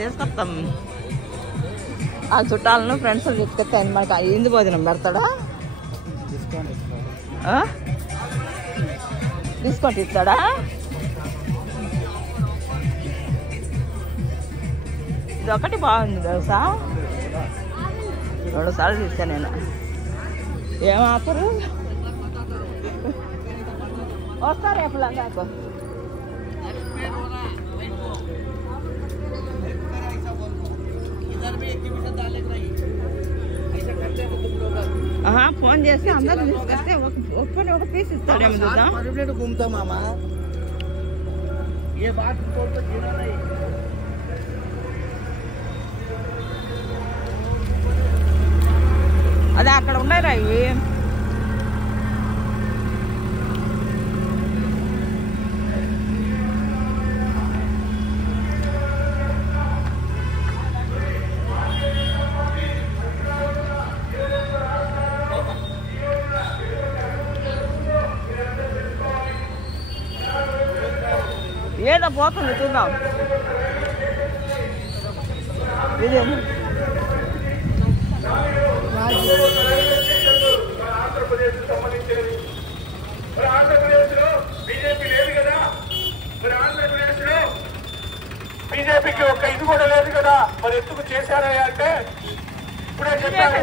తీసుకొస్తాం. ఆ చుట్టాలను ఫ్రెండ్స్ తీసుకొస్తే ఆయన మనకి ఇంది భోజనం పెడతాడా? డిస్కౌంట్ ఇస్తాడా? ఇది ఒకటి బాగుంది తెలుసా, 2 సార్లు తీసా నేను. ఏం ఆఫరు వస్తా రేపు లంగాకు. ఫోన్ చేసి అందరూ తీసుకొస్తే ఒక పీస్ ఇస్తాడేమో చూద్దాం. అదే అక్కడ ఉన్నాయి రా ఇవి. ఏదో పోతుంది చూద్దాం. ఇదేమో ఆంధ్రప్రదేశ్లో బీజేపీ లేదు కదా, మరి ఆంధ్రప్రదేశ్లో బీజేపీకి ఒక ఇది కూడా లేదు కదా, మరి ఎందుకు చేశారా అంటే ఇప్పుడే చెప్పారు.